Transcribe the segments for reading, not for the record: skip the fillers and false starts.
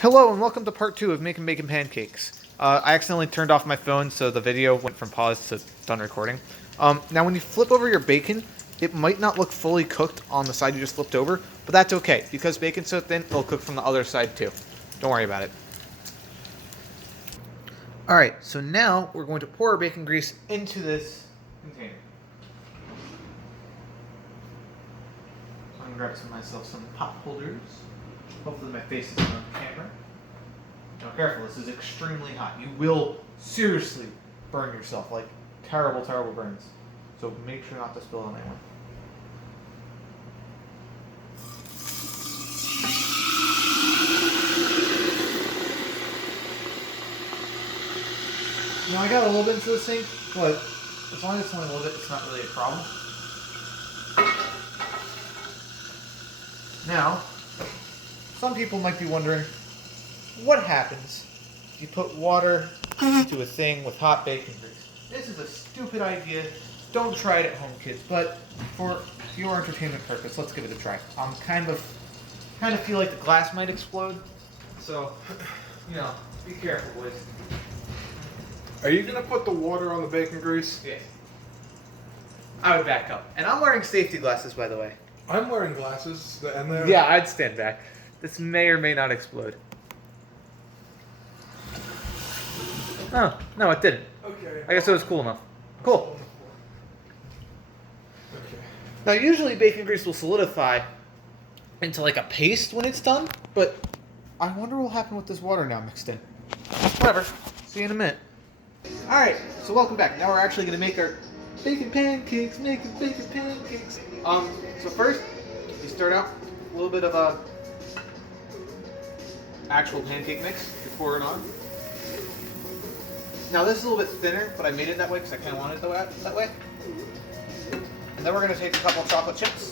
Hello and welcome to part 2 of making bacon pancakes. I accidentally turned off my phone, so the video went from pause to done recording. Now when you flip over your bacon, it might not look fully cooked on the side you just flipped over, but that's okay, because bacon's so thin, it'll cook from the other side too. Don't worry about it. Alright, so now we're going to pour our bacon grease into this container. So I'm going to grab myself some pot holders. Hopefully my face isn't on camera. Now careful, this is extremely hot. You will seriously burn yourself, like terrible, terrible burns. So make sure not to spill on anyone. Now I got a little bit into the sink, but as long as it's only a little bit, it's not really a problem. Now, some people might be wondering, what happens if you put water into a thing with hot bacon grease? This is a stupid idea. Don't try it at home, kids. But for your entertainment purpose, let's give it a try. I'm kind of feel like the glass might explode. So, be careful, boys. Are you gonna put the water on the bacon grease? Yeah. I would back up. And I'm wearing safety glasses, by the way. I'm wearing glasses, and they're... Yeah, I'd stand back. This may or may not explode. Oh, no, it didn't. Okay. I guess it was cool enough. Cool. Okay. Now, usually bacon grease will solidify into like a paste when it's done, but I wonder what will happen with this water now mixed in. Whatever. See you in a minute. Alright, so welcome back. Now we're actually going to make our bacon pancakes, So first, you start out a little bit of a actual pancake mix. You pour it on. Now this is a little bit thinner, but I made it that way because I kind of wanted it that way. And then we're going to take a couple of chocolate chips.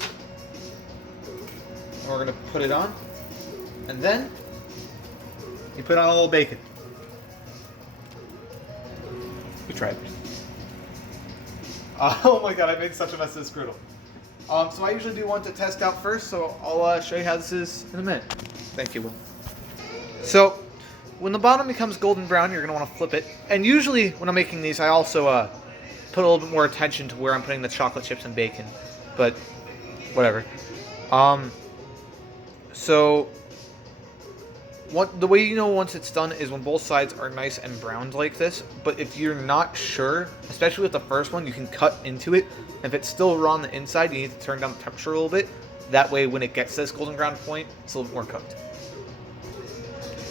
And we're going to put it on. And then you put on a little bacon. You tried. Oh my god, I made such a mess of this griddle. So I usually do want to test out first, so I'll show you how this is in a minute. Thank you, Will. So, when the bottom becomes golden brown, you're going to want to flip it. And usually, when I'm making these, I also put a little bit more attention to where I'm putting the chocolate chips and bacon. But, whatever. The way you know once it's done is when both sides are nice and browned like this. But if you're not sure, especially with the first one, you can cut into it. If it's still raw on the inside, you need to turn down the temperature a little bit. That way, when it gets to this golden brown point, it's a little bit more cooked.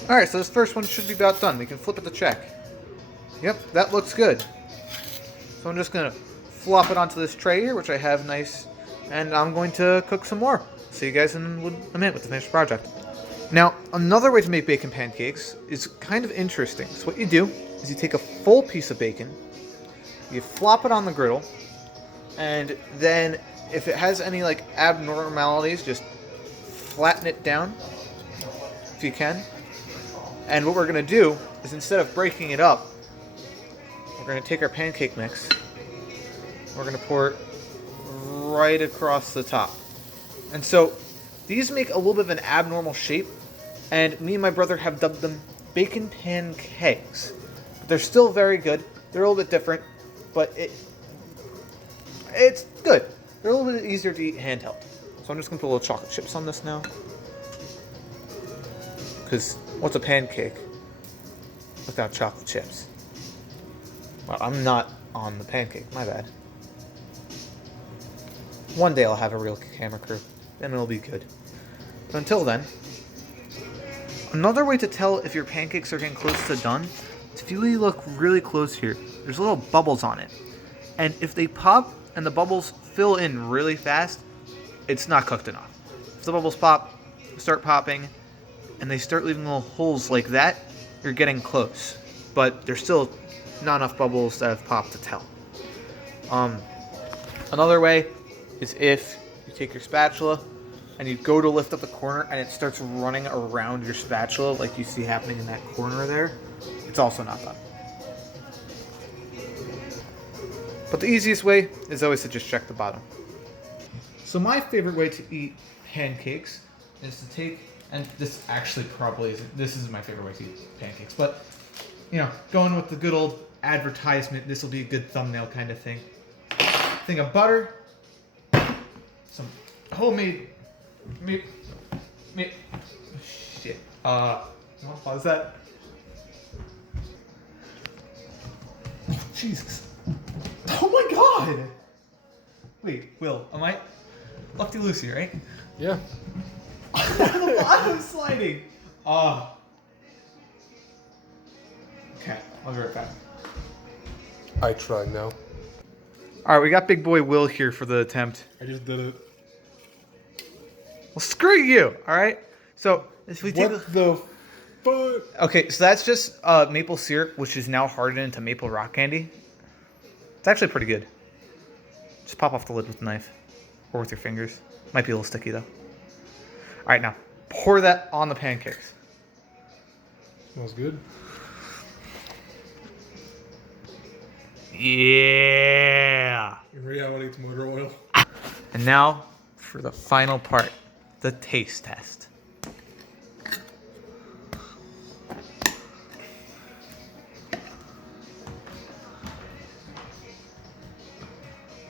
Alright, so this first one should be about done. We can flip it to check. Yep, that looks good. So I'm just going to flop it onto this tray here, which I have nice. And I'm going to cook some more. See you guys in a minute with the finished project. Now, another way to make bacon pancakes is kind of interesting. So what you do is you take a full piece of bacon, you flop it on the griddle, and then if it has any like abnormalities, just flatten it down if you can. And what we're going to do is instead of breaking it up, we're going to take our pancake mix, we're going to pour it right across the top. And so these make a little bit of an abnormal shape, and me and my brother have dubbed them bacon pancakes. But they're still very good. They're a little bit different, but it's good. They're a little bit easier to eat handheld. So I'm just going to put a little chocolate chips on this now. Because what's a pancake without chocolate chips? Well, I'm not on the pancake. My bad. One day I'll have a real camera crew. Then it'll be good. But until then, another way to tell if your pancakes are getting close to done is if you look really close here, there's little bubbles on it. And if they pop and the bubbles fill in really fast, it's not cooked enough. If the bubbles start popping, and they start leaving little holes like that, you're getting close. But there's still not enough bubbles that have popped to tell. Another way is if you take your spatula and you go to lift up the corner and it starts running around your spatula like you see happening in that corner there, it's also not done. But the easiest way is always to just check the bottom. So my favorite way to eat pancakes is to take And this actually probably this is my favorite way to eat pancakes. But, you know, going with the good old advertisement, this will be a good thumbnail kind of thing. Thing of butter, some homemade, shit. You want to pause that? Oh, Jesus. Oh my God. Wait, Will, am I lefty loosey, right? Yeah. The bottom sliding. Okay, I'll be right back. I try now. All right, we got big boy Will here for the attempt. I just did it. Well, screw you. All right. So if we take What the fuck? okay, so that's just maple syrup, which is now hardened into maple rock candy. It's actually pretty good. Just pop off the lid with a knife or with your fingers. Might be a little sticky though. All right, now pour that on the pancakes. Smells good. Yeah. In reality, it's motor oil. And now for the final part, the taste test.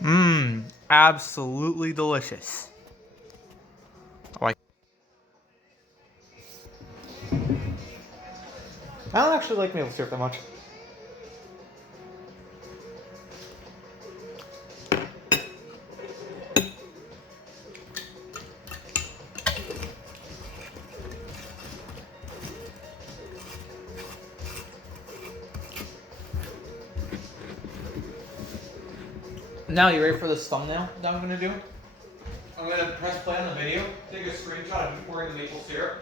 Mmm, absolutely delicious. I don't actually like maple syrup that much. Now, you ready for this thumbnail that I'm going to do? I'm going to press play on the video, take a screenshot of me pouring the maple syrup,